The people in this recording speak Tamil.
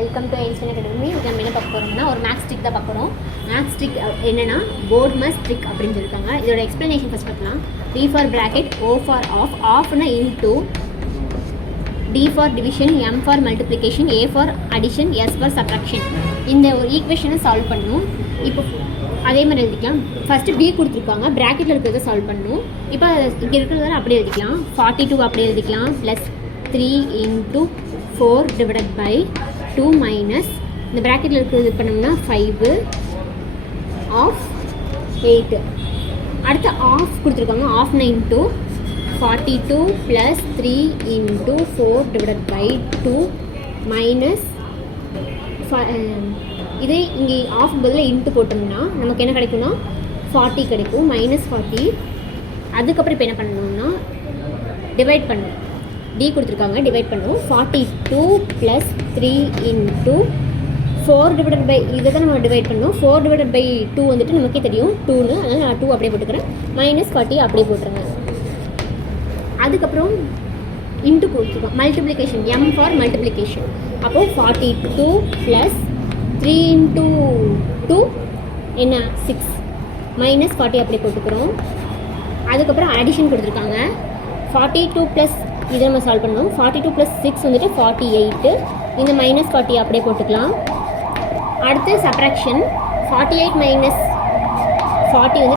Welcome to Einstein academy. இது நம்ம என்ன பார்க்க போகிறோம்னா ஒரு மேக்ஸ் ட்ரிக் தான் பார்க்குறோம். மேக்ஸ் ட்ரிக் என்னென்னா போர்ட்மஸ் ட்ரிக் அப்படின்னு சொல்லியிருக்காங்க. இதோட எக்ஸ்ப்ளனேஷன் ஃபஸ்ட் பார்க்கலாம். D for bracket, O for of, ஆஃப்னா into, D for division, M for multiplication, A for addition, S for subtraction. இந்த ஒரு ஈக்குவேஷனை சால்வ் பண்ணணும். இப்போ அதே மாதிரி எழுதிக்கலாம். ஃபஸ்ட்டு பி கொடுத்துருக்காங்க, ப்ராக்கெட்டில் இருக்கிறத சால்வ் பண்ணணும். இப்போ இங்கே இருக்கிறத அப்படியே எழுதிக்கலாம். 42 அப்படியே எழுதிக்கலாம். Plus 3 into 4 divided by 2 minus இந்த ப்ராக்கெட்டில் இருக்கிறது பண்ணோம்னா 5 ஆஃப் 8. அடுத்து ஆஃப் கொடுத்துருக்காங்க. Half 9 42 plus 3 into 4 divided by 2 minus இதே இங்கே ஆஃப் பதில் இன்ட்டு போட்டோம்னா நமக்கு என்ன கிடைக்கும்னா 40 கிடைக்கும். மைனஸ் 40. அதுக்கப்புறம் இப்போ என்ன பண்ணணும்னா டிவைட் பண்ணணும். டி கொடுத்துருக்காங்க, டிவைட் பண்ணுவோம். 42 ப்ளஸ் 3 இன்ட்டு 4 டிவைடட் பை இதை தான் நம்ம டிவைட் பண்ணோம். 4 டிவைடட் பை 2 வந்துட்டு நமக்கே தெரியும் 2ன்னு, அதனால் நான் 2 அப்படியே போட்டுக்கிறேன். மைனஸ் 40 அப்படியே போட்டுருங்க. அதுக்கப்புறம் இன்ட்டு கொடுத்துருக்கோம். Multiplication, M for multiplication. அப்போது 42 ப்ளஸ் 3 இன்ட்டு 2 என்ன 6 மைனஸ் 40 அப்படியே போட்டுக்கிறோம். அதுக்கப்புறம் அடிஷன் கொடுத்துருக்காங்க. 42 ப்ளஸ் இதை நம்ம சால்வ் பண்ணணும். 42 ப்ளஸ் 6 வந்துட்டு 48. இந்த மைனஸ் 40 அப்படியே போட்டுக்கலாம். அடுத்து சப்ராக்ஷன். 48 மைனஸ் 40 வந்து